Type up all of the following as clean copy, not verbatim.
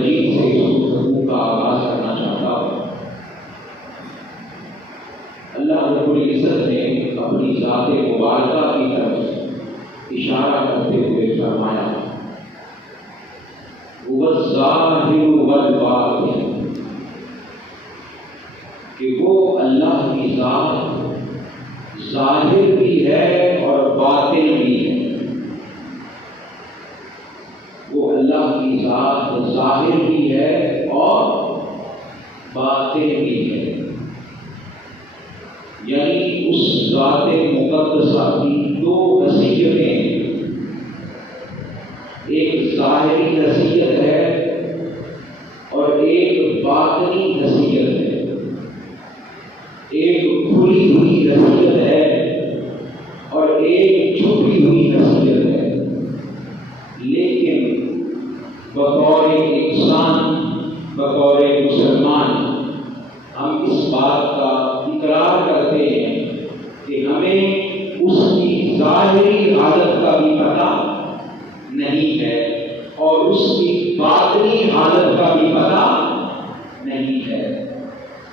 مجید سے اس گفتگو کا آغاز کرنا چاہتا ہوں۔ اللہ رب العزت نے اپنی ذات مبارکہ کی طرف اشارہ کرتے ہوئے فرمایا وَالظَّاهِرُ وَالْبَاطِنُ، کہ وہ اللہ کی ذات ظاہر بھی ہے اور باطن بھی ہے۔ وہ اللہ کی ذات ظاہر بھی ہے اور باطن بھی ہے، یعنی اس ذات مقدسہ کی دو حیثیتیں، ایک ظاہری حیثیت ہے اور ایک باطنی حیثیت ہے، ایک کھلی ہوئی حیثیت ہے اور ایک چھپی ہوئی حیثیت ہے۔ لیکن بطور انسان، بطور مسلمان، ہم اس بات کا اقرار کرتے ہیں کہ ہمیں اس کی ظاہری حالت کا بھی پتہ نہیں ہے اور اس کی باطنی حالت کا بھی پتہ نہیں ہے۔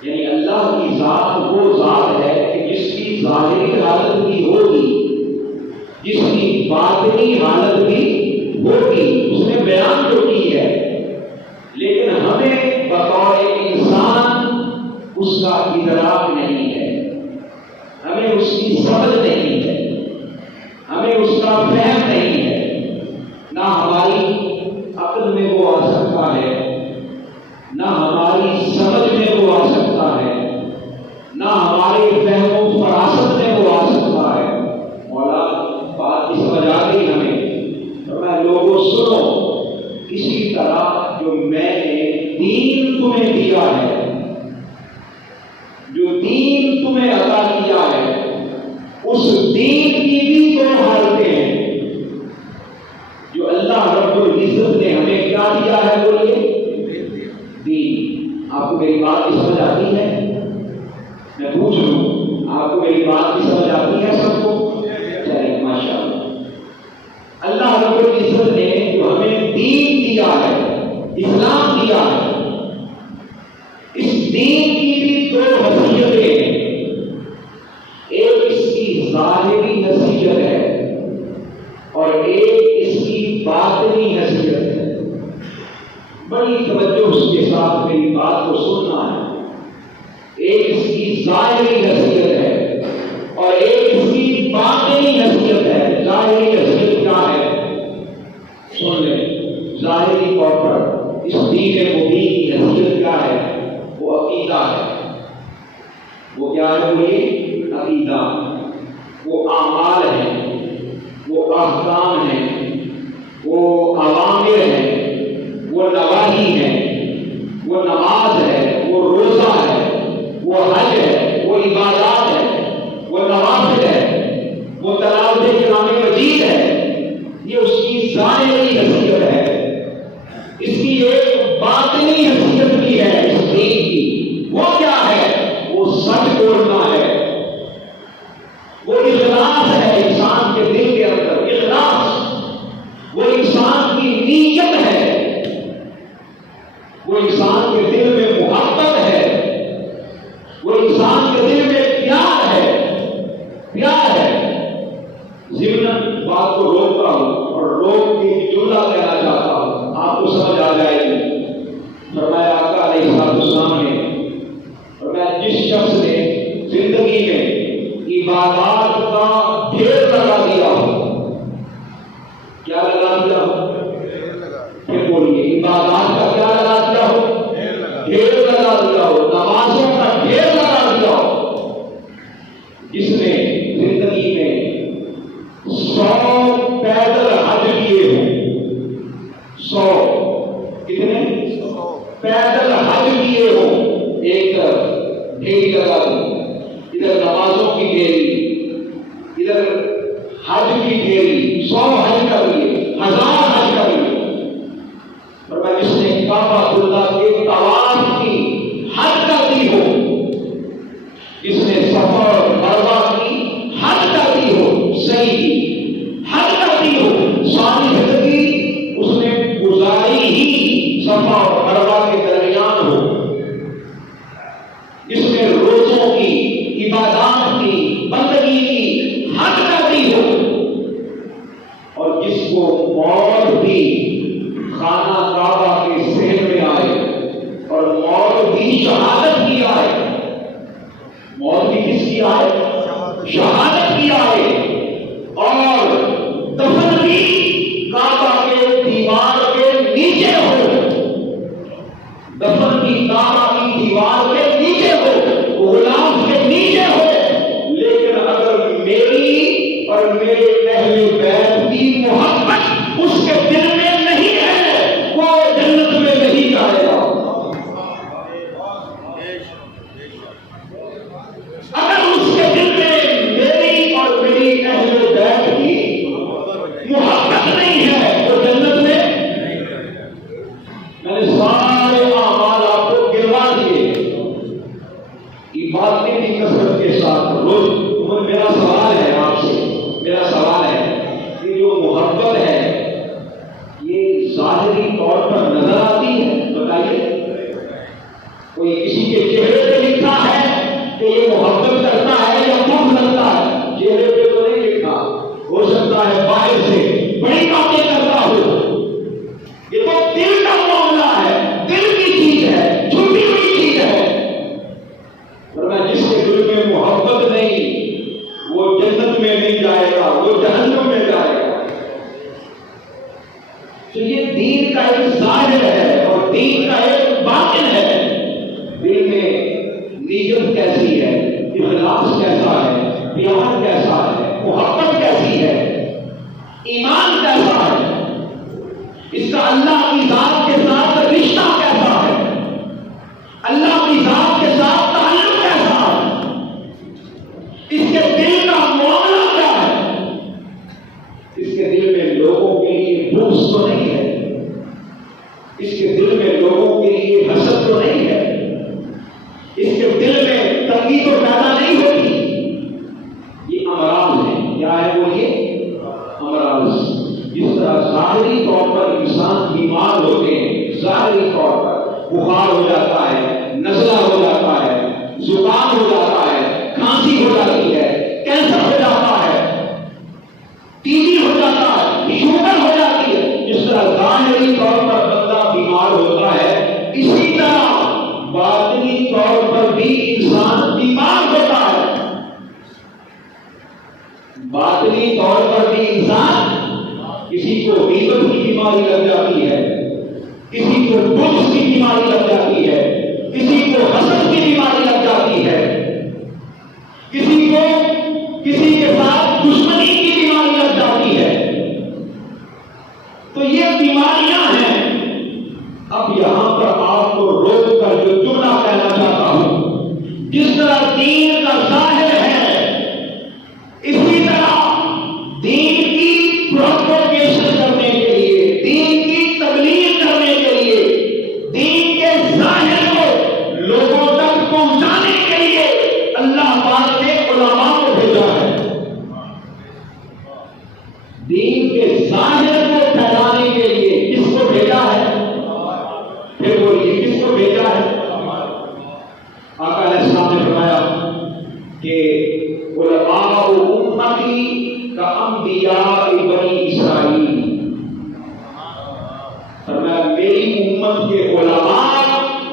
یعنی اللہ کی ذات وہ ذات ہے کہ جس کی ظاہری حالت بھی ہوگی، جس کی باطنی حالت بھی ہوگی، اس نے بیان جو کی ہے، لیکن ہمیں بطور انسان اس کا ادراک نہیں ہے، ہمیں اس کی سمجھ نہیں ہے، ہمیں اس کا فہم نہیں ہے۔ نہ ہماری عقل میں وہ آ سکتا ہے، نہ ہماری سمجھ میں وہ آ سکتا ہے، نہ ہمارے فہم و فراست میں وہ آ سکتا ہے۔ مولا بات کی سمجھ آ گئی ہمیں، اور میں لوگوں سنو، اسی طرح جو میں نے دین تمہیں دیا ہے، جو دین تمہیں عطا کیا ہے، اس دین کی بھی دو حالتیں ہیں۔ جو اللہ رب العزت نے ہمیں کیا دیا ہے بولیے؟ دین۔ آپ کو میری بات کی سمجھ آتی ہے؟ میں پوچھ لوں، آپ کو میری بات کی سمجھ آتی ہے سب کو؟ چلیے ماشاء اللہ۔ اللہ رب العزت نے جو ہمیں دین دیا ہے، اسلام دیا ہے، اس دین کی بھی دو حیثیتیں ہیں۔ ایک اس کی ظاہری حیثیت ہے اور ایک اس کی باطنی حیثیت ہے۔ بڑی توجہ اس کے ساتھ میری بات کو سننا ہے۔ ایک اس کی ظاہری حیثیت ہے اور ایک اس کی باطنی حیثیت ہے۔ ظاہری حیثیت کیا ہے؟ سن لیں، ظاہری طور پر اس دین مبین کی حیثیت کیا ہے؟ وہ عقیدہ ہے۔ وہ کیا ہے بولیے؟ عقیدہ۔ وہ اعمال ہیں، وہ احکام ہیں، وہ اوامر ہیں، وہ نواہی ہیں، وہ نماز ہے، وہ روزہ ہے، وہ حج ہے، وہ عبادات ہے، وہ نوافل ہے، وہ تلاوت کلام مجید ہے۔ یہ اس کی ظاہری حیثیت ہے۔ اس کی ایک باطنی حیثیت بھی ہے اس دین کی۔ وہ کیا ہے؟ وہ سچ بولنا ہے، وہ اخلاص ہے انسان کے دل کے اندر، اخلاص۔ وہ انسان کی نیت ہے، وہ انسان کے دل میں محبت ہے، وہ انسان کے دل میں پیار ہے، پیار ہے۔ ضمن بات کو روکتا ہوں اور روک کے جملہ کہنا چاہتا ہوں، آپ کو سمجھ آ جائے گی۔ فرمایا آقا علیہ السلام نے، اور میں جس شخص نے زندگی میں عبادات کا ڈھیر لگا دیا ہو، کیا لگا دیا ہو؟ پھر بولیے، عبادات کا کیا لگا دیا ہو؟ ڈھیر لگا دیا ہو، نمازوں کا ڈھیر لگا دیا ہو۔ جس نے زندگی میں 100 پیدل حج کیے ہوں، 100 کتنے پیدل حج کیے ہوں، ایک ڈھیری لگا دی، ادھر نمازوں کی ڈھیری، ادھر حج کی ڈھیری، 100 حج کر لیے، 1000 حج کر لیے۔ اور میں جس نے کعبہ اللہ کے طواف کی حج کر دی ہو، جس نے سفر مروا کی حج کر دی ہو، صحیح حج کر دی ہو، ساری زندگی اس نے گزاری ہی سفر صفا اور مروا کے درمیان ہو، جس میں روزوں کی، عبادات کی، بندگی کی حد کرتی ہو، اور جس کو موت بھی خانہ کعبہ کے صحن میں آئے اور موت بھی شہادت کی آئے، موت بھی کس کی آئے؟ شہادت کی آئے، اور دفن بھی کعبہ کے دیوار کے نیچے ہو، دفن بھی کعبہ کی دیوار کے نیچے ہو، غلاف کے نیچے ہو، لیکن اگر میری اور میرے اہل بیت کی محبت اس کے دل میں نہیں ہے، وہ جنت میں نہیں جائے گا۔ اگر اس کے دل میں میری اور میری اہل بیت کی محبت نہیں ہے، وہ جنت میں، میں نے سارے اعمال آپ کو گنوا دیے، عبادتیں بھی کثرت کے ساتھ روز۔ میرا سوال ہے آپ سے، میرا سوال ہے کہ جو محبت ہے یہ ظاہری طور پر نظر آتی ہے؟ بتائیے، کوئی کسی کے چہرے پہ لکھا ہے کہ یہ محبت کرتا ہے یا خوف کرتا ہے؟ چہرے پہ تو نہیں لکھا، ہو سکتا ہے باہر سے بڑی باتیں کرتا ہو، یہ تو دل کا معاملہ ہے، دل کی چیز ہے، چھپی ہوئی چیز ہے، ورنہ جس کے دل میں محبت نہیں وہ جنت میں نہیں جائے گا، وہ جہنم میں جائے گا۔ تو یہ دین کا ایک ظاہر ہے اور دین کا ایک باطن ہے، دل میں نیت کیسی ہے، اخلاص کیسا ہے، پیار کیسا ہے، محبت کیسی ہے، ایمان کیسا ہے، اس کا اللہ کی ذات کے ساتھ رشتہ کیسا ہے، اللہ کی ذات کے ساتھ تعلق کیسا ہے، اس کے دل کا معاملہ کیا ہے، اس کے دل میں لوگوں کے لیے بغض تو نہیں ہے، اس کے دل میں لوگوں کے لیے حسد تو نہیں ہے، اس کے دل میں تنگی تو پیدا نہیں ہوتی۔ یہ امراض ہے، کیا ہے وہ؟ یہ امراض۔ جس طرح ظاہری طور پر انسان بیمار ہوتے ہیں، ظاہری طور پر بخار ہو جاتا ہے، نزلہ ہو جاتا ہے، زکام ہو جاتا ہے، کھانسی ہو جاتی ہے، کینسر ہو جاتا ہے، ٹی بی ہو جاتا ہے، شوگر ہو جاتی ہے، جس طرح ظاہری طور پر بندہ بیمار ہوتا ہے، اسی طرح باطنی طور پر بھی انسان بیمار ہوتا ہے، باطنی طور پر بھی انسان، کسی کو غیبت کی بیماری لگ جاتی ہے، کسی کو بغض کی بیماری لگ جاتی ہے، کسی کو حسد کی بیماری لگ جاتی ہے، کسی کو کسی کے ساتھ دشمنی کی بیماری لگ جاتی ہے، تو یہ بیماریاں ہیں۔ اب یہاں پر آپ کو روک کر جو جملہ کہنا چاہتا ہوں، جس طرح دین کا ظاہر ہے، اسی طرح دین کی پروپیگیشن کرنے کے لیے، دین کی تبلیغ کرنے کے لیے، دین کے ظاہر کو لوگوں تک پہنچانے کے لیے اللہ پاک نے علماء کو بھیجا ہے۔ دین کے ظاہر کو پھیلانے کے لیے کس کو بھیجا ہے؟ پھر بولیے، کس کو بھیجا ہے؟ آقا علیہ السلام نے فرمایا کہ علماء امتی کا انبیاء بنی اسرائیل، فرمایا میری امت کے علماء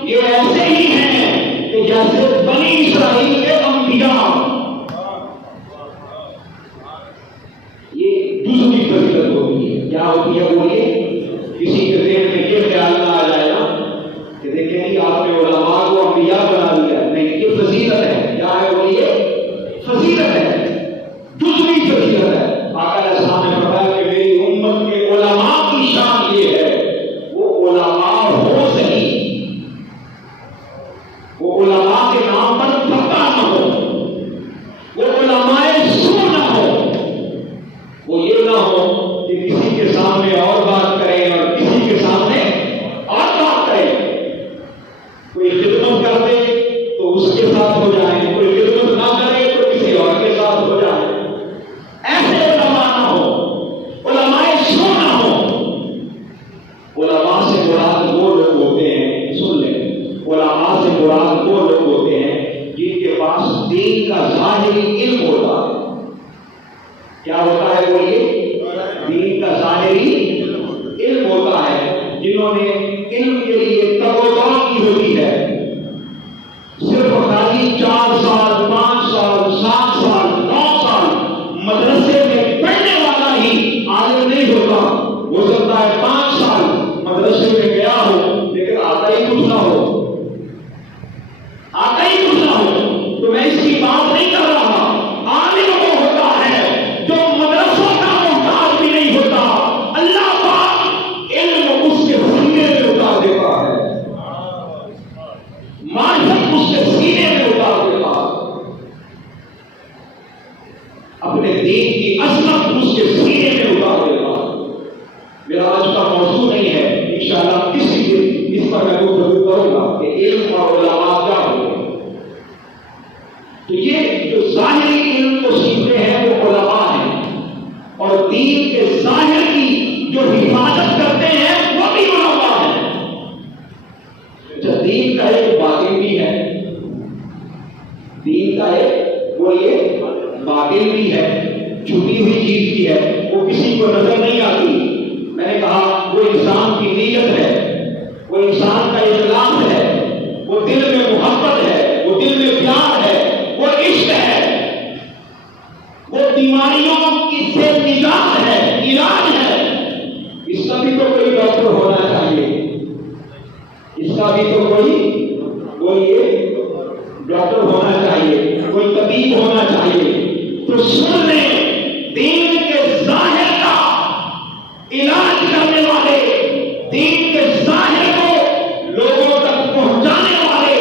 یہ ایسے ہی ہیں کہ جیسے بنی اسرائیل کے انبیاء۔ یہ دوسری فضیلت ہوتی ہے، کیا ہوتی ہے بولیے؟ کسی کے ذہن میں یہ خیال نہ آ جائے گا کہ دیکھیں جی آپ نے علماء کو انبیاء بنا دیا، نہیں، یہ فضیلت ہے۔ کیا ہے بولیے؟ فضیلت ہے، دوسری فضیلت ہے۔ آقا علیہ السلام نے فرمایا کہ میری امت کے علماء کی شان یہ ہے، وہ علماء ہو صحیح، وہ علماء کے نام پر پھٹا نہ ہو، دین کا ظاہری علم ہوتا ہے. کیا ہوتا ہے بولیے؟ دین کا ظاہری علم ہوتا ہے. جنہوں نے علم کے لیے توجہ کی ہوتی ہے، صرف خالی 4 سال 5 سال 7 سال 9 سال مدرسے میں پڑھنے والا ہی عالم نہیں ہوتا. ہو سکتا ہے 5 سال مدرسے میں گیا ہو لیکن آتا ہی کچھ نہ ہو، آتا ہی کچھ نہ ہو. تو میں اس کی بات نہیں کر رہا. عالم وہ ہوتا ہے جو مدرسوں کا محتاج بھی نہیں ہوتا. اللہ پاک علم اس کے سینے میں اتار دیتا ہے، معرفت اس کے سینے میں اتار دیتا ہے، اپنے دین کی عظمت اس کے سینے میں اتار دیتا ہے. میرا آج کا موضوع نہیں ہے، انشاءاللہ کسی دن اس پر میں گفتگو کروں گا کہ علم اور علماء کیا ہوتے ہیں. تو یہ جو ظاہری علم کو سیکھتے ہیں وہ علماء ہیں، اور دین کے ظاہر کی جو حفاظت کرتے ہیں وہ بھی علماء ہیں. اچھا، دین کا ایک باطن بھی ہے، دین کا ایک بولیے باطن بھی ہے، چھپی ہوئی چیز بھی ہے، وہ کسی کو نظر نہیں آتی. میں نے کہا وہ انسان کی نیت ہے، وہ انسان کا اخلاص ہے، وہ دل میں محبت ہے، وہ دل میں پیار ہے، وہ عشق ہے، وہ بیماریوں کی سے نجات ہے، علاج ہے. اس کا بھی تو کوئی ڈاکٹر ہونا چاہیے، اس کا بھی تو کوئی ڈاکٹر ہونا چاہیے، کوئی طبیب ہونا چاہیے. تو سن لیں، دین کے ظاہر کا علاج کرنے والے، دین کے ظاہر کو لوگوں تک پہنچانے والے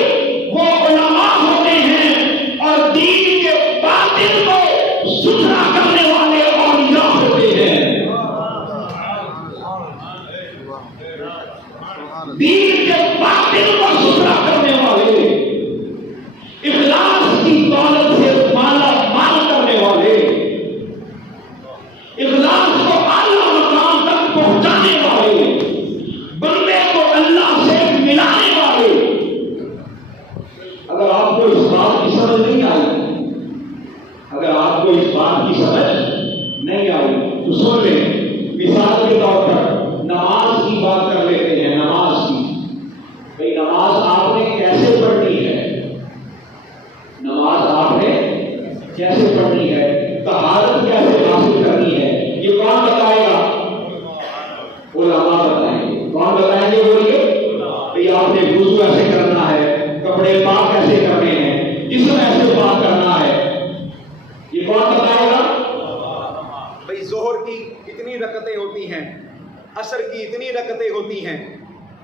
وہ علماء ہوتے ہیں، اور دین کے باطن کو ستھرا کرنے والے اولیاء ہوتے ہیں. دین کے باطن کو ستھرا کرنے والے، اخلاص کی دولت سے مالا مال کرنے والے، اخلاص کو اعلیٰ مقام تک پہنچانے والے، بندے کو اللہ سے ملانے والے. اگر آپ کو اس بات کی سمجھ نہیں آئی، اگر آپ کو اس بات کی سمجھ نہیں آئی تو سن لیں. مثال کے طور پر نماز کی بات کر لیتے ہیں. نماز کی بھئی نماز آپ نے کیسے پڑھنی ہے؟ نماز آپ نے کیسے پڑھنی ہے؟ طہارت کیسے حاصل کرنی ہے؟ یہ کون بتائے گا؟ علماء بتائیں گے. کون بتائیں گے بولیے؟ بھئی آپ نے وضو ایسے کرنا ہے، کپڑے پاک کیسے کرنے ہیں، جسم ایسے پاک کرنا ہے. یہ کون بتائے گا؟ بھئی ظہر کی اتنی رکعتیں ہوتی ہیں، عصر کی اتنی رکعتیں ہوتی ہیں،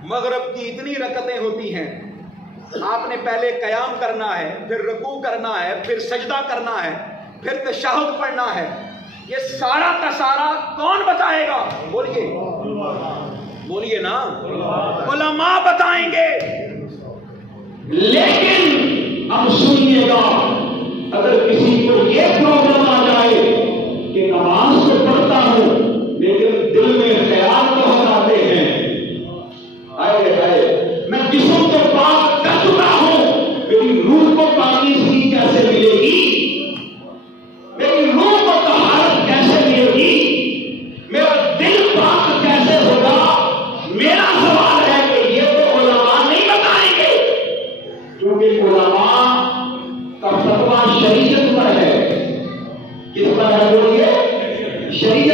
مغرب کی اتنی رکعتیں ہوتی ہیں. آپ نے پہلے قیام کرنا ہے، پھر رکوع کرنا ہے، پھر سجدہ کرنا ہے، پھر تشہد پڑھنا ہے. یہ سارا کا سارا کون بتائے گا؟ بولیے نا، علماء بتائیں گے. لیکن اب سنیے گا، اگر کسی کو یہ پرابلم آ جائے کہ نماز تو پڑھتا ہوں لیکن دل میں خیال بہت آتے ہیں، آئے ہائے میں جسم کو پاک کر چکا ہوں، میری روح کو پاکی سی کیسے ملے گی؟ میری روح کو طہارت کیسے ملے گی؟ میرا دل پاک کیسے ہوگا؟ میرا سوال ہے کہ یہ تو علماء نہیں بتائیں گے، کیونکہ علماء کا فتویٰ شریعت پر ہے. کس پر ہے بولیے؟ شریعت